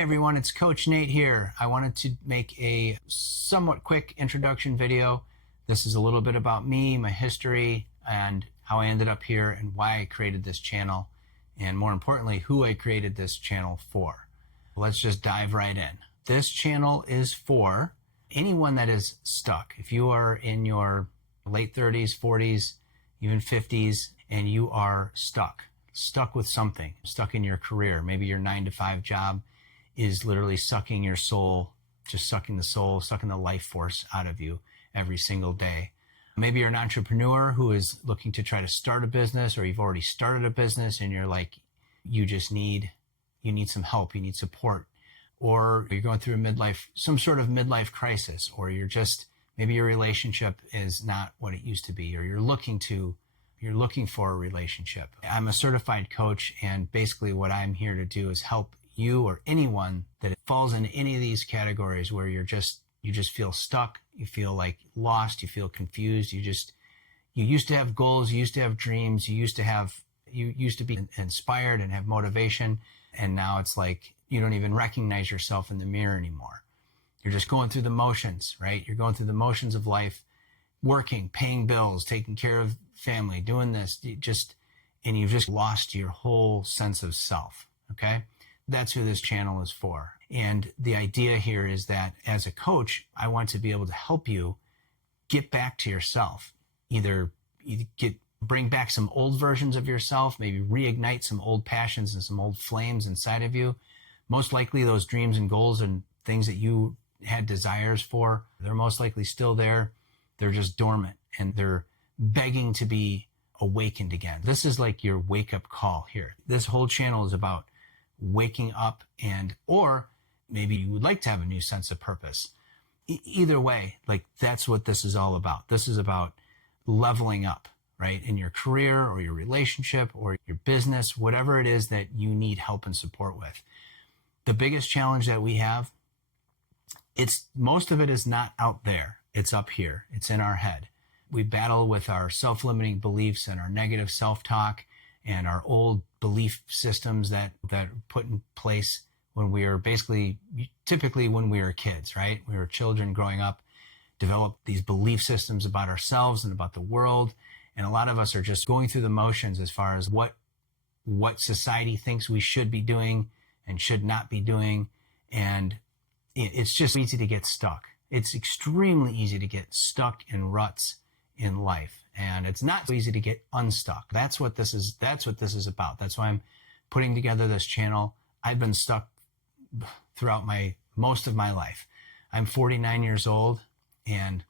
Hey everyone, it's Coach Nate here. I wanted to make a somewhat quick introduction video. This is a little bit about me, my history, and how I ended up here and why I created this channel, and more importantly, who I created this channel for. Let's just dive right in. This channel is for anyone that is stuck. If you are in your late 30s, 40s, even 50s, and you are stuck with something, stuck in your career, maybe your 9-to-5 job is literally sucking your soul, just sucking the life force out of you every single day. Maybe you're an entrepreneur who is looking to try to start a business, or you've already started a business and you're like, you need some help, you need support, or you're going through some sort of midlife crisis, or maybe your relationship is not what it used to be, or you're looking for a relationship. I'm a certified coach, and basically what I'm here to do is help you or anyone that falls in any of these categories where you just feel stuck, you feel like lost, you feel confused, you used to have goals, you used to have dreams, you used to be inspired and have motivation, and now it's like you don't even recognize yourself in the mirror anymore. You're just going through the motions, right? You're going through the motions of life, working, paying bills, taking care of family, doing this, and you've just lost your whole sense of self, okay? That's who this channel is for. And the idea here is that as a coach, I want to be able to help you get back to yourself. Either bring back some old versions of yourself, maybe reignite some old passions and some old flames inside of you. Most likely those dreams and goals and things that you had desires for, they're most likely still there. They're just dormant and they're begging to be awakened again. This is like your wake-up call here. This whole channel is about waking up, or maybe you would like to have a new sense of purpose. Either way, like that's what this is all about. This is about leveling up, right? In your career or your relationship or your business, whatever it is that you need help and support with. The biggest challenge that we have, most of it is not out there. It's up here. It's in our head. We battle with our self-limiting beliefs and our negative self-talk and our old belief systems that put in place when we were typically when we were kids, right? We were children growing up, developed these belief systems about ourselves and about the world. And a lot of us are just going through the motions as far as what society thinks we should be doing and should not be doing. And it's just easy to get stuck. It's extremely easy to get stuck in ruts in life. And it's not so easy to get unstuck. That's what this is about. That's why I'm putting together this channel. I've been stuck throughout most of my life. I'm 49 years old, and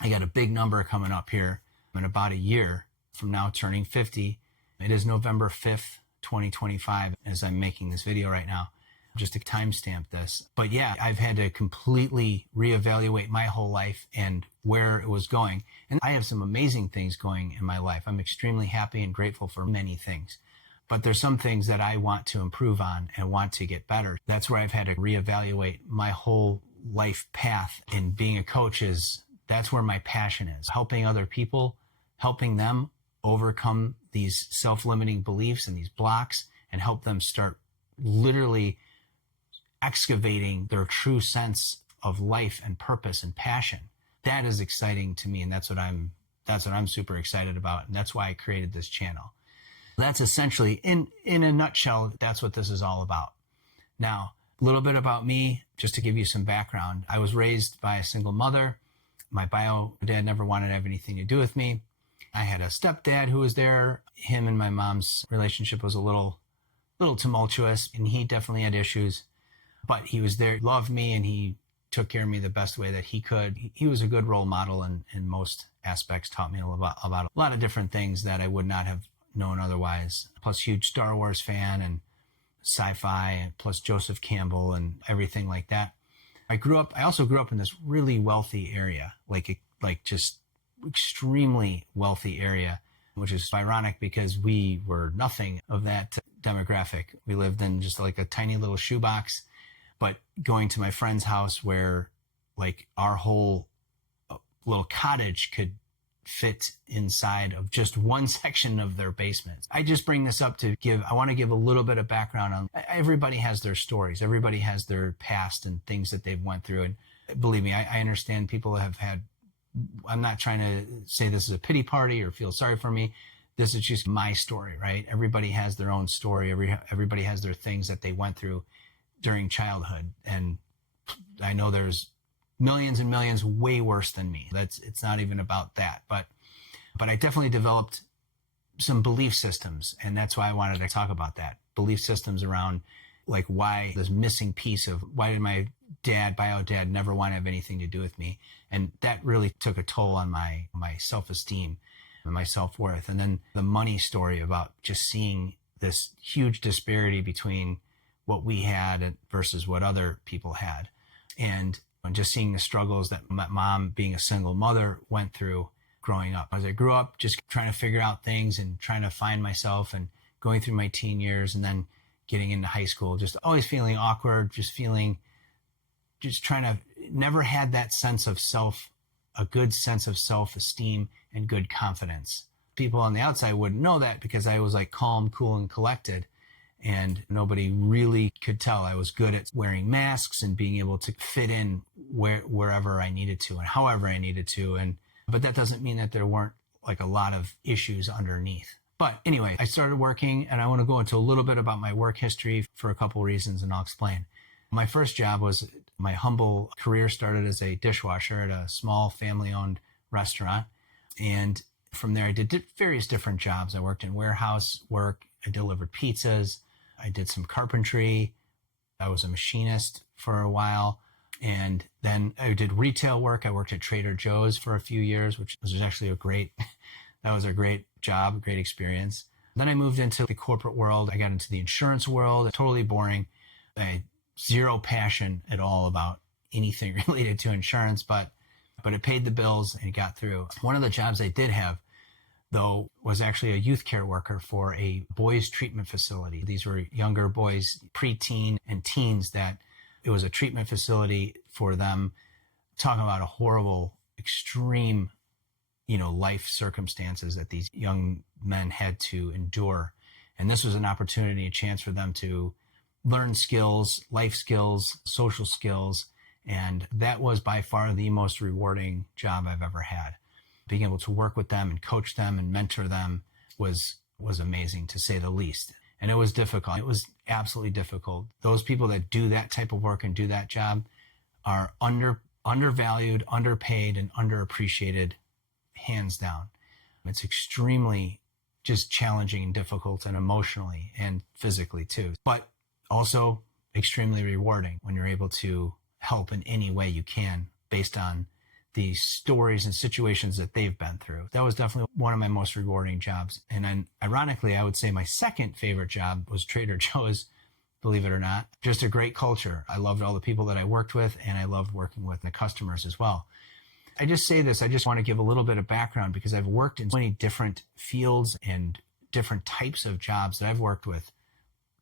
I got a big number coming up here in about a year from now, turning 50. It is November 5th, 2025, as I'm making this video right now, just to timestamp this. But yeah, I've had to completely reevaluate my whole life and where it was going. And I have some amazing things going in my life. I'm extremely happy and grateful for many things. But there's some things that I want to improve on and want to get better. That's where I've had to reevaluate my whole life path. And being a coach that's where my passion is. Helping other people, helping them overcome these self-limiting beliefs and these blocks, and help them start literally excavating their true sense of life and purpose and passion. That is exciting to me, and that's what I'm super excited about, and that's why I created this channel. That's essentially, in a nutshell, that's what this is all about. Now, a little bit about me, just to give you some background. I was raised by a single mother. My bio dad never wanted to have anything to do with me. I had a stepdad who was there. Him and my mom's relationship was a little tumultuous, and he definitely had issues. But he was there, loved me, and he took care of me the best way that he could. He was a good role model in most aspects, taught me about a lot of different things that I would not have known otherwise. Plus, huge Star Wars fan and sci-fi, and plus Joseph Campbell and everything like that. I also grew up in this really wealthy area, like just extremely wealthy area, which is ironic because we were nothing of that demographic. We lived in just like a tiny little shoebox. But going to my friend's house where like our whole little cottage could fit inside of just one section of their basement. I just bring this up I want to give a little bit of background on everybody has their stories. Everybody has their past and things that they've went through. And believe me, I understand people have had, I'm not trying to say this is a pity party or feel sorry for me. This is just my story, right? Everybody has their own story. Everybody has their things that they went through during childhood. And I know there's millions and millions way worse than me. It's not even about that. But I definitely developed some belief systems. And that's why I wanted to talk about that. Belief systems around like why this missing piece of why did my bio dad never want to have anything to do with me? And that really took a toll on my self-esteem and my self-worth. And then the money story about just seeing this huge disparity between what we had versus what other people had. And just seeing the struggles that my mom, being a single mother, went through growing up. As I grew up, just trying to figure out things and trying to find myself and going through my teen years and then getting into high school, just always feeling awkward, never had that sense of a good sense of self-esteem and good confidence. People on the outside wouldn't know that because I was like calm, cool, and collected. And nobody really could tell. I was good at wearing masks and being able to fit in wherever I needed to and however I needed to. But that doesn't mean that there weren't like a lot of issues underneath. But anyway, I started working, and I want to go into a little bit about my work history for a couple reasons, and I'll explain. My first job was, my humble career started as a dishwasher at a small family-owned restaurant. And from there, I did various different jobs. I worked in warehouse work. I delivered pizzas. I did some carpentry. I was a machinist for a while. And then I did retail work. I worked at Trader Joe's for a few years, which was actually a great job, a great experience. Then I moved into the corporate world. I got into the insurance world, totally boring. I had zero passion at all about anything related to insurance, but it paid the bills and it got through. One of the jobs I did have, though, was actually a youth care worker for a boys treatment facility. These were younger boys, preteen and teens, that it was a treatment facility for them. Talking about a horrible, extreme, life circumstances that these young men had to endure. And this was an opportunity, a chance for them to learn skills, life skills, social skills. And that was by far the most rewarding job I've ever had. Being able to work with them and coach them and mentor them was amazing, to say the least. And it was difficult. It was absolutely difficult. Those people that do that type of work and do that job are undervalued, underpaid, and underappreciated, hands down. It's extremely just challenging and difficult, and emotionally and physically too. But also extremely rewarding when you're able to help in any way you can based on the stories and situations that they've been through. That was definitely one of my most rewarding jobs. And then ironically, I would say my second favorite job was Trader Joe's, believe it or not. Just a great culture. I loved all the people that I worked with, and I loved working with the customers as well. I just say this, I just want to give a little bit of background because I've worked in so many different fields and different types of jobs that I've worked with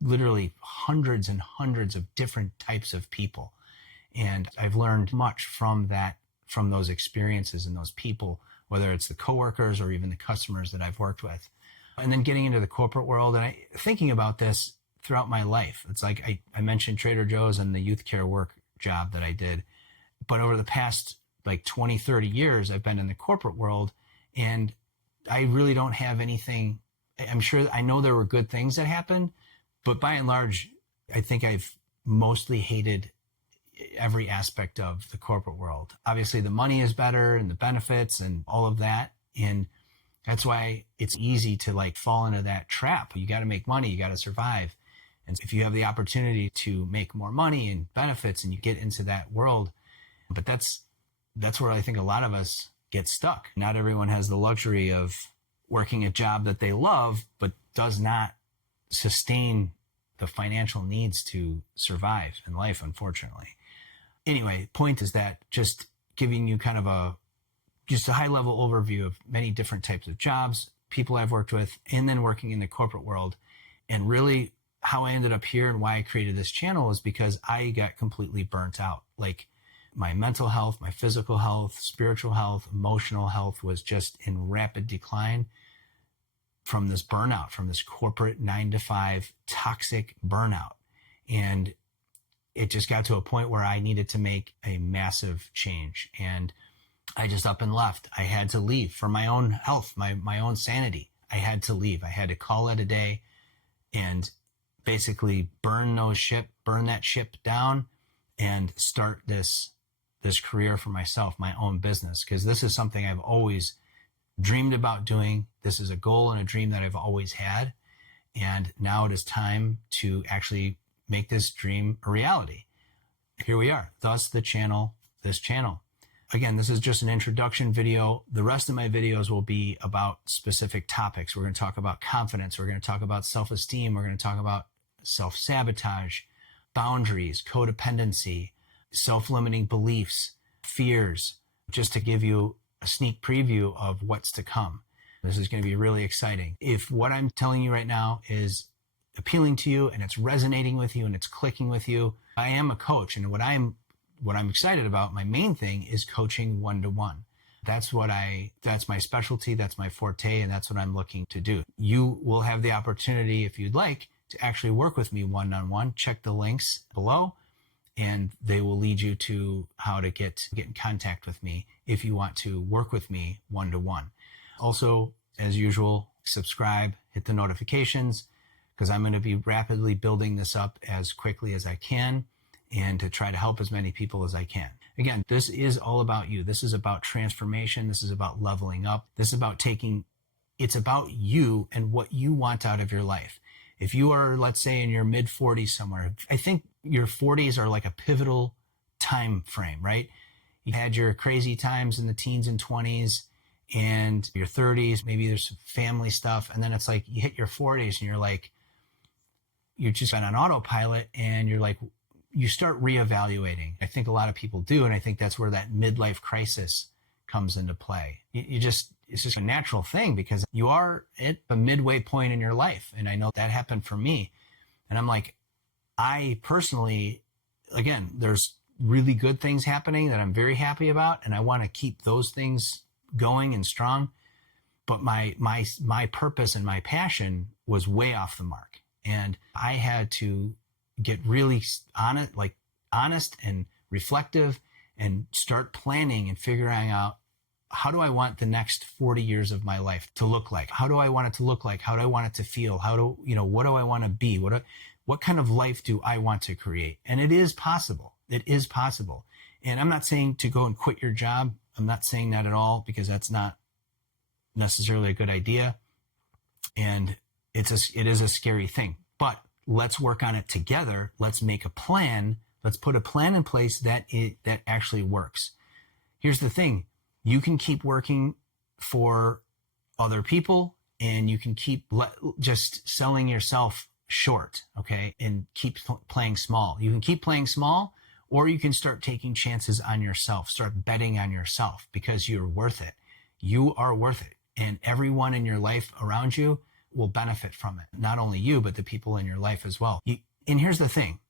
literally hundreds and hundreds of different types of people. And I've learned much from those experiences and those people, whether it's the coworkers or even the customers that I've worked with. And then getting into the corporate world, and thinking about this throughout my life. It's like I mentioned Trader Joe's and the youth care work job that I did. But over the past 20, 30 years, I've been in the corporate world, and I really don't have anything. I know there were good things that happened, but by and large, I think I've mostly hated every aspect of the corporate world. Obviously, the money is better and the benefits and all of that. And that's why it's easy to fall into that trap. You got to make money, you got to survive. And if you have the opportunity to make more money and benefits and you get into that world, but that's where I think a lot of us get stuck. Not everyone has the luxury of working a job that they love, but does not sustain the financial needs to survive in life, unfortunately. Anyway, point is that just giving you kind of a high level overview of many different types of jobs, people I've worked with, and then working in the corporate world. And really how I ended up here and why I created this channel is because I got completely burnt out. my mental health, my physical health, spiritual health, emotional health was just in rapid decline from this burnout, from this corporate 9 to 5 toxic burnout. And it just got to a point where I needed to make a massive change. And I just up and left. I had to leave for my own health, my own sanity. I had to leave. I had to call it a day and basically burn that ship down and start this career for myself, my own business, because this is something I've always dreamed about doing. This is a goal and a dream that I've always had. And now it is time to actually make this dream a reality. Here we are. Thus this channel. Again, this is just an introduction video. The rest of my videos will be about specific topics. We're going to talk about confidence. We're going to talk about self-esteem. We're going to talk about self-sabotage, boundaries, codependency, self-limiting beliefs, fears, just to give you a sneak preview of what's to come. This is going to be really exciting. If what I'm telling you right now is appealing to you and it's resonating with you and it's clicking with you, I am a coach, and what I'm excited about, my main thing is coaching one-to-one. That's my specialty, that's my forte, and that's what I'm looking to do. You will have the opportunity, if you'd like, to actually work with me one-on-one. Check the links below, and they will lead you to how to get in contact with me if you want to work with me one-to-one. Also, as usual, subscribe, hit the notifications, because I'm going to be rapidly building this up as quickly as I can, and to try to help as many people as I can. Again, this is all about you. This is about transformation. This is about leveling up. This is about it's about you and what you want out of your life. If you are, let's say, in your mid 40s somewhere, I think your 40s are like a pivotal time frame, right? You had your crazy times in the teens and 20s and your 30s, maybe there's some family stuff. And then it's like you hit your 40s and you're just on autopilot, and you're like, you start reevaluating. I think a lot of people do. And I think that's where that midlife crisis comes into play. It's just a natural thing because you are at a midway point in your life. And I know that happened for me. And I'm like, I personally, again, there's really good things happening that I'm very happy about. And I want to keep those things going and strong. But my purpose and my passion was way off the mark. And I had to get really honest and reflective and start planning and figuring out, how do I want the next 40 years of my life to look like? How do I want it to look like? How do I want it to feel? What do I want to be? What kind of life do I want to create? And it is possible. It is possible. And I'm not saying to go and quit your job. I'm not saying that at all, because that's not necessarily a good idea. And it is a scary thing, but let's work on it together. Let's make a plan. Let's put a plan in place that actually works. Here's the thing. You can keep working for other people, and you can keep just selling yourself short, okay? And keep playing small. You can keep playing small, or you can start taking chances on yourself. Start betting on yourself, because you're worth it. You are worth it. And everyone in your life around you will benefit from it. Not only you, but the people in your life as well. And here's the thing.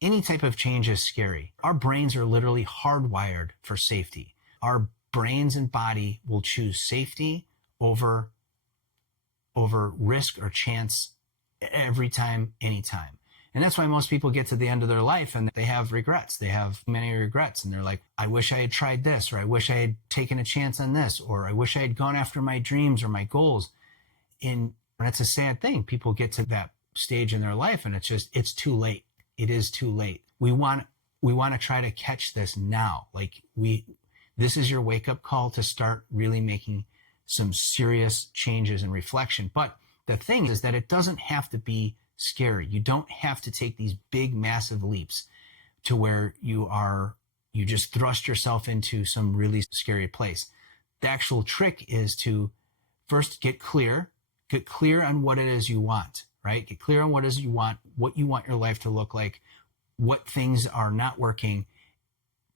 Any type of change is scary. Our brains are literally hardwired for safety. Our brains and body will choose safety over risk or chance every time, anytime. And that's why most people get to the end of their life and they have regrets. They have many regrets. And they're like, I wish I had tried this, or I wish I had taken a chance on this, or I wish I had gone after my dreams or my goals. And it's a sad thing. People get to that stage in their life and it's too late. It is too late. We want to try to catch this now. This is your wake up call to start really making some serious changes and reflection. But the thing is that it doesn't have to be scary. You don't have to take these big, massive leaps to where you just thrust yourself into some really scary place. The actual trick is to first get clear on what it is you want, right? Get clear on what it is you want, what you want your life to look like, what things are not working,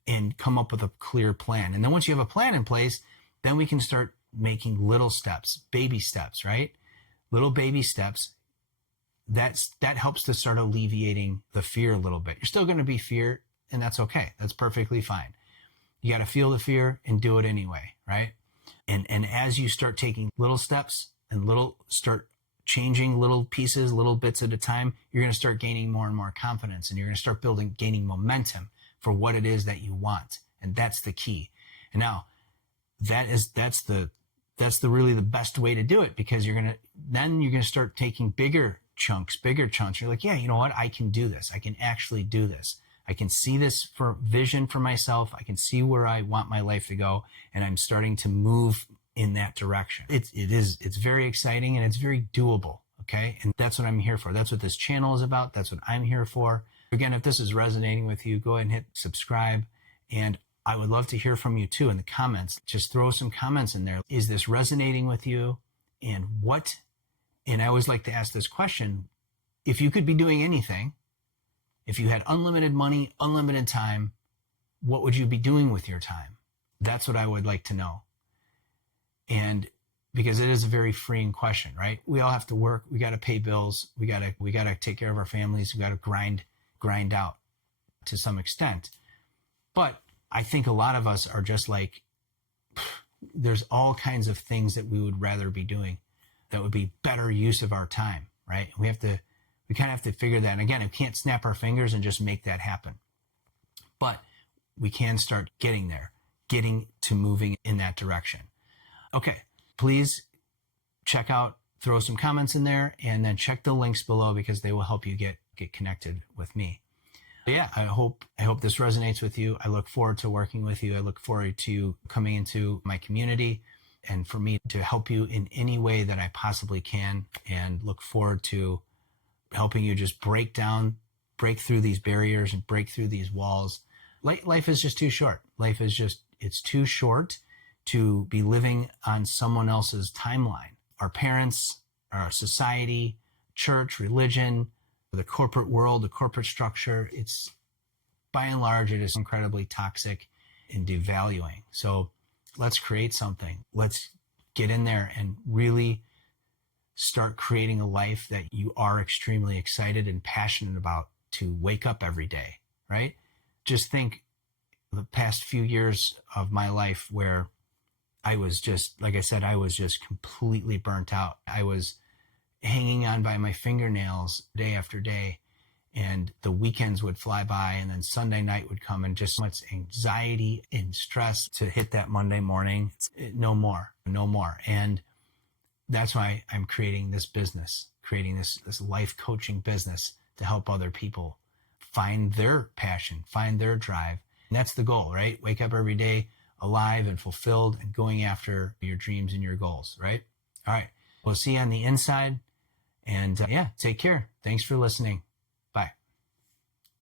and come up with a clear plan. And then once you have a plan in place, then we can start making little steps, baby steps, right? Little baby steps. That helps to start alleviating the fear a little bit. You're still going to be and that's okay. That's perfectly fine. You got to feel the fear and do it anyway, right? And as you start taking little steps and start changing little pieces, little bits at a time, you're going to start gaining more and more confidence, and you're going to start gaining momentum for what it is that you want. And that's the key. And now that's really the best way to do it, because you're going to start taking bigger chunks. You're like, yeah, you know what? I can do this. I can actually do this. I can see this for vision for myself. I can see where I want my life to go, and I'm starting to move in that direction. It's very exciting, and it's very doable. Okay. And that's what I'm here for. That's what this channel is about. That's what I'm here for. Again, if this is resonating with you, go ahead and hit subscribe. And I would love to hear from you too in the comments. Just throw some comments in there. Is this resonating with you? And I always like to ask this question: if you could be doing anything, if you had unlimited money, unlimited time, what would you be doing with your time? That's what I would like to know. And because it is a very freeing question, right? We all have to work. We got to pay bills. We got to take care of our families. We got to grind out to some extent. But I think a lot of us are just like, there's all kinds of things that we would rather be doing that would be better use of our time, right? We kind of have to figure that. And again, we can't snap our fingers and just make that happen. But we can start getting there, getting to moving in that direction. Okay, please throw some comments in there, and then check the links below, because they will help you get connected with me. But yeah, I hope this resonates with you. I look forward to working with you. I look forward to coming into my community, and for me to help you in any way that I possibly can, and look forward to helping you just break through these barriers and break through these walls. Life is just too short. It's too short to be living on someone else's timeline. Our parents, our society, church, religion, the corporate world, the corporate structure, it's by and large, it is incredibly toxic and devaluing. So let's create something. Let's get in there and really start creating a life that you are extremely excited and passionate about to wake up every day, right? Just think the past few years of my life where I was just, like I said, I was just completely burnt out. I was hanging on by my fingernails day after day, and the weekends would fly by, and then Sunday night would come, and just so much anxiety and stress to hit that Monday morning. No more. And that's why I'm creating this business, creating this life coaching business to help other people find their passion, find their drive. And that's the goal, right? Wake up every day alive and fulfilled and going after your dreams and your goals, right? All right. We'll see you on the inside. And yeah, take care. Thanks for listening.